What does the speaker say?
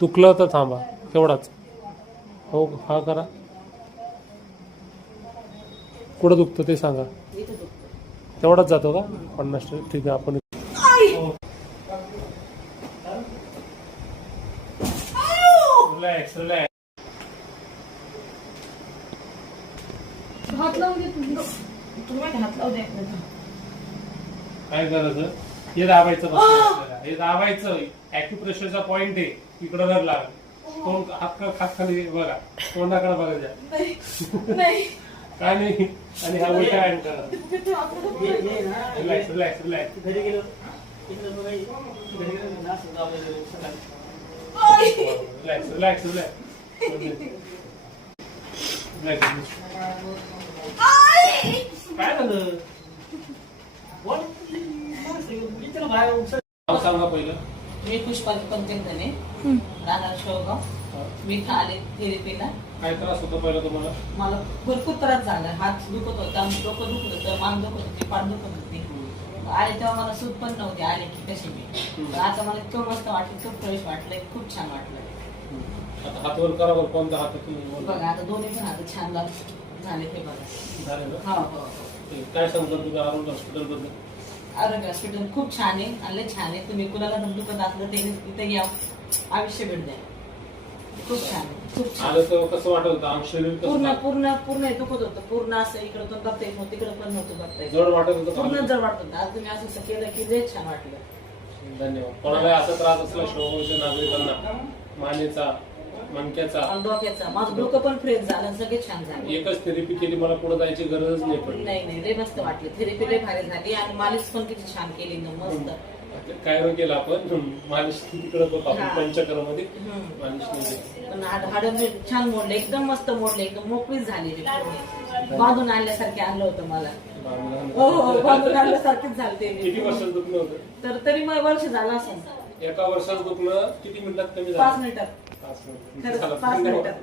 दुखलं तर थांबा तेवढाच. हो हा करा. कुठं दुखतं ते सांगा. तेवढाच जातो का 50%? ठीक आहे आपण रिलॅक्स रिलॅक्स. हात लावून घे तुम्ही हात लावू द्या. काय करायचं, हे दाबायचं बस. हे दाबायचं ॲक्युप्रेशरचा पॉइंट आहे. इकडं धर लाग. तोंड हात खाली बघा, तोंडाकडे बघायचं नाही काय नाही. आणि हा उलटा हँड करा. Relax relax relax. Relax relax relax. काय झालं सांगा पहिलं. मी पुष्पाली पंचगणे राहणार शेवगाव. मी इथं आले थेरपीला. काय त्रास होता पहिला तुम्हाला? मला भरपूर त्रास झाला. हात दुखत होता, डोकं दुखत होतं, मान दुखत होती, पाठ दुखत होती. आले तेव्हा मला सूट पण नव्हते आले की कशी मी. पण आता मला इतकं मस्त वाटलं, इतकं फ्रेश वाटलं, खूप छान वाटलं. आता हात वर करा बरं. कोणत्या हातात बघा आता दोन्ही पण हात छान झाले ते बघा. झाले ना? हो हो. काय सांगतात तुझ्या आरोग्य हॉस्पिटल बद्दल? आरोग्य हॉस्पिटल खूप छान आहे आणि छान आहे. तुम्ही कुणाला पण दुखत असलं ते इथे या, आयुष्य भेट द्या. खूप छान आहे, खूप छान. आलं तर कसं वाटत होतं? शरीर पूर्ण पूर्ण पूर्ण दुखत होतं. पूर्ण असं इकडं पण बघता येत नव्हतं, तिकडं पण नव्हतं बघता येत. जड वाटत होतं? पूर्ण जड वाटत होतं. आज तुम्ही असं केलं की लय छान वाटलं. धन्यवाद. कोणाला असा त्रास असला शेवगावच्या नागरिकांना, मानेचा, मणक्याचा, आणि डोक्याचा, माझं डोकं पण फ्रेश झालं, सगळे छान झाले. एकच थेरपी केली, मला पुढे जायची गरजच नाही पडली. नाही नाही लय मस्त वाटलं. थेरपी लय भारी झाली आणि मालिश पण किती छान केली ना, मस्त. काय न केलं आपण मालिश तिकडे करतो आपण पंचकर्मध्ये. मालिश नाही केली. पण हाड छान मोडले, एकदम मस्त मोडले, एकदम मोकळीच झालेली. बांधून आणल्यासारखे आणलं होतं मला. हो हो, बांधून आणल्यासारखेच झालते. किती वर्षात दुखलं होतं? तर तरी मग वर्ष झालं असं. एका वर्षात दुखणं किती मिनिटात कमी झालं? 5 मिनिटात. 5 मिनिटात.